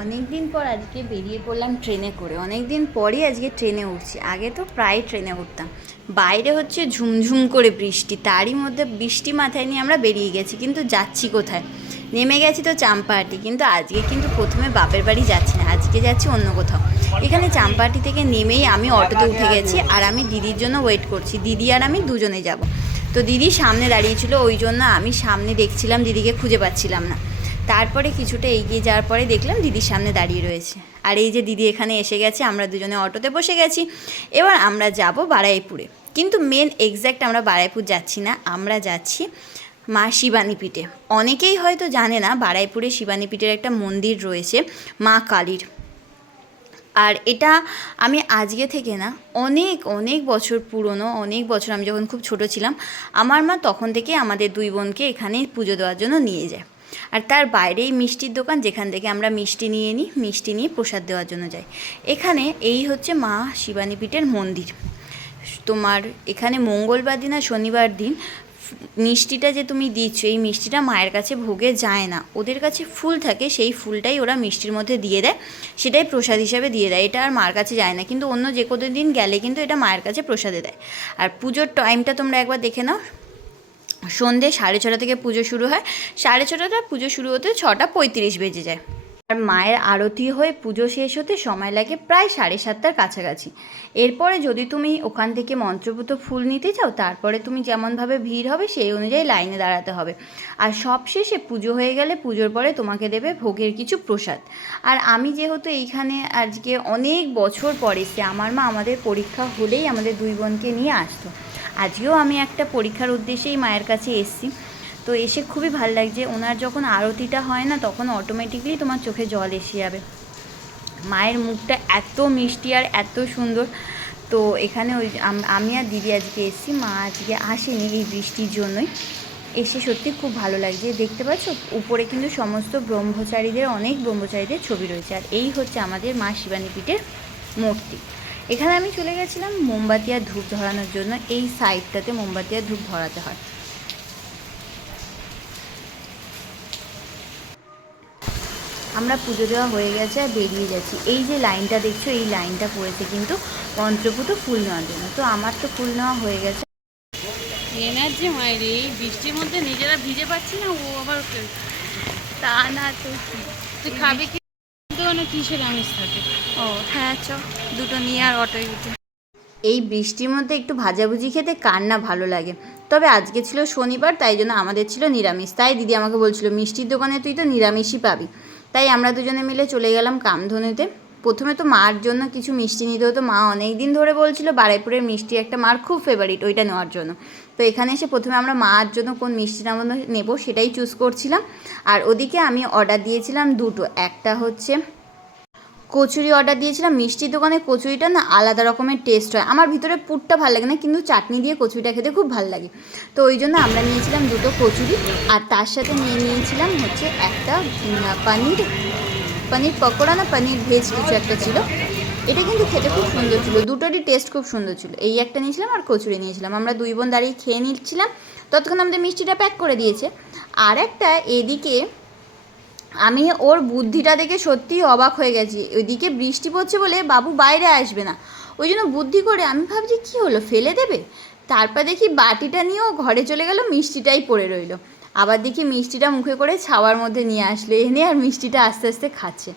অনেক দিন পর আজকে বেরিয়ে পড়লাম ট্রেনে করে। অনেক দিন পরই আজকে ট্রেনে উঠছি। আগে তো প্রায় ট্রেনে উঠতাম। বাইরে হচ্ছে ঝুমঝুম করে বৃষ্টি, তারই মধ্যে বৃষ্টি মাথায় নিয়ে আমরা বেরিয়ে গেছি। কিন্তু যাচ্ছি কোথায়? নেমে গেছি তো চাম্পাহাটি। কিন্তু আজকে কিন্তু প্রথমে বাপের বাড়ি যাচ্ছি না, আজকে যাচ্ছি অন্য কোথাও। এখানে চাম্পাহাটি থেকে নেমেই আমি অটোতে উঠে গেছি, আর আমি দিদির জন্য ওয়েট করছি। দিদি আর আমি দুজনে যাব। তো দিদি সামনে দাঁড়িয়েছিল, ওই জন্য আমি সামনে দেখছিলাম, দিদিকে খুঁজে পাচ্ছিলাম না। তারপরে কিছুটা এগিয়ে যাওয়ার পরে দেখলাম দিদির সামনে দাঁড়িয়ে রয়েছে। আর এই যে দিদি এখানে এসে গেছে, আমরা দুজনে অটোতে বসে গেছি। এবার আমরা যাব বারুইপুরে। কিন্তু মেন এক্স্যাক্ট আমরা বারুইপুর যাচ্ছি না, আমরা যাচ্ছি মা শিবানীপীঠে। অনেকেই হয়তো জানে না, বারুইপুরে শিবানীপীঠের একটা মন্দির রয়েছে মা কালীর। আর এটা আমি আজকে থেকে না, অনেক অনেক বছর পুরনো, অনেক বছর আমি যখন খুব ছোট ছিলাম, আমার মা তখন থেকে আমাদের দুই বোনকে এখানে পুজো দেওয়ার জন্য নিয়ে যায়। আর তার বাইরেই মিষ্টির দোকান, যেখান থেকে আমরা মিষ্টি নিয়ে নিই, মিষ্টি নিয়ে প্রসাদ দেওয়ার জন্য যাই। এখানে এই হচ্ছে মা শিবানীপীঠের মন্দির। তোমার এখানে মঙ্গলবার দিন আর শনিবার দিন মিষ্টিটা যে তুমি দিচ্ছ, এই মিষ্টিটা মায়ের কাছে ভোগে যায় না, ওদের কাছে ফুল থাকে, সেই ফুলটাই ওরা মিষ্টির মধ্যে দিয়ে দেয়, সেটাই প্রসাদ হিসাবে দিয়ে দেয়। এটা আর মার কাছে যায় না, কিন্তু অন্য যে কোনো দিন গেলে কিন্তু এটা মায়ের কাছে প্রসাদে দেয়। আর পুজোর টাইমটা তোমরা একবার দেখে নাও, সন্ধ্যে 6:30 থেকে পুজো শুরু হয়। 6:30টা পুজো শুরু হতে 6:35 বেজে যায়। আর মায়ের আরতি হয়ে পুজো শেষ হতে সময় লাগে প্রায় 7:30টার কাছাকাছি। এরপরে যদি তুমি ওখান থেকে মন্ত্রপুত ফুল নিতে চাও, তারপরে তুমি যেমনভাবে ভিড় হবে সেই অনুযায়ী লাইনে দাঁড়াতে হবে। আর সবশেষে পুজো হয়ে গেলে পুজোর পরে তোমাকে দেবে ভোগের কিছু প্রসাদ। আর আমি যেহেতু এইখানে আজকে অনেক বছর পর এসেছি, আমার মা আমাদের পরীক্ষা হলেই আমাদের দুই বোনকে নিয়ে আসতো। আজকেও আমি একটা পরীক্ষার উদ্দেশ্যেই মায়ের কাছে এসেছি। তো এসে খুবই ভালো লাগছে। ওনার যখন আরতিটা হয় না, তখন অটোমেটিকলি তোমার চোখে জল এসে যাবে। মায়ের মুখটা এত মিষ্টি আর এত সুন্দর। তো এখানে আমি আর দিদি আজকে এসেছি, মা আজকে আসেনি এই বৃষ্টির জন্যই। এসে সত্যি খুব ভালো লাগছে। দেখতে পাচ্ছ উপরে কিন্তু সমস্ত ব্রহ্মচারীদের, অনেক ব্রহ্মচারীদের ছবি রয়েছে। আর এই হচ্ছে আমাদের মা শিবানীপীঠের মূর্তি। এখানে আমি চলে গেছিলাম মোমবাতি আর ধূপ ধরানোর জন্য। এই সাইডটাতে মোমবাতি আর ধূপ ধরাতে হয়। আমরা পুজো দেওয়া হয়ে গেছে আর বেরিয়ে যাচ্ছি। এই যে লাইনটা দেখছো, এই লাইনটা পড়েছে কিন্তু মন্ত্রপুত ফুল নেওয়ার জন্য। তো আমার তো ফুল নেওয়া হয়ে গেছে। এনার্জি মাইরে এই বৃষ্টির মধ্যে নিজেরা ভিজে পাচ্ছি না, ও আবার তা না তো তুই খাবে কি? দোকানে কিসের আমিষ থাকে? ও হ্যাঁ, দুটো নিয়ে আর অটোয় উঠে। এই বৃষ্টির মধ্যে একটু ভাজাভুজি খেতে কার না ভালো লাগে। তবে আজকে ছিল শনিবার, তাই জন্য আমাদের ছিল নিরামিষ। তাই দিদি আমাকে বলছিল মিষ্টির দোকানে তুই তো নিরামিষই পাবি। তাই আমরা দুজনে মিলে চলে গেলাম কামধেনুতে। প্রথমে তো মার জন্য কিছু মিষ্টি নিতে হতো। মা অনেক দিন ধরে বলছিল বারুইপুরের মিষ্টি একটা মার খুব ফেভারিট, ওইটা নেওয়ার জন্য। তো এখানে এসে প্রথমে আমরা মার জন্য কোন মিষ্টিটা নেবো সেটাই চুজ করছিলাম। আর ওদিকে আমি অর্ডার দিয়েছিলাম দুটো। একটা হচ্ছে কচুরি অর্ডার দিয়েছিলাম। মিষ্টির দোকানে কচুরিটা না আলাদা রকমের টেস্ট হয়। আমার ভিতরে পুরটা ভালো লাগে না, কিন্তু চাটনি দিয়ে কচুরিটা খেতে খুব ভালো লাগে। তো ওই জন্য আমরা নিয়েছিলাম দুটো কচুরি। আর তার সাথে নিয়েছিলাম হচ্ছে একটা পনির পনির পকোড়া না পনির ভেজ কিছু একটা ছিল। এটা কিন্তু খেতে খুব সুন্দর ছিল, দুটোরই টেস্ট খুব সুন্দর ছিল। এই একটা নিয়েছিলাম আর কচুরি নিয়েছিলাম। আমরা দুই বোন দাঁড়িয়ে খেয়ে নিচ্ছিলাম, ততক্ষণ আমাদের মিষ্টিটা প্যাক করে দিয়েছে। আর একটা এদিকে আমি ওর বুদ্ধিটা দেখে সত্যিই অবাক হয়ে গেছি। ওইদিকে বৃষ্টি পড়ছে বলে বাবু বাইরে আসবে না, ওই জন্য বুদ্ধি করে আমি ভাবছি কী হলো, ফেলে দেবে। তারপর দেখি বাটিটা নিয়েও ঘরে চলে গেল, মিষ্টিটাই পড়ে রইলো। আবার দেখি মিষ্টিটা মুখে করে ছাওয়ার মধ্যে নিয়ে আসলে, এনে আর মিষ্টিটা আস্তে আস্তে খাচ্ছে।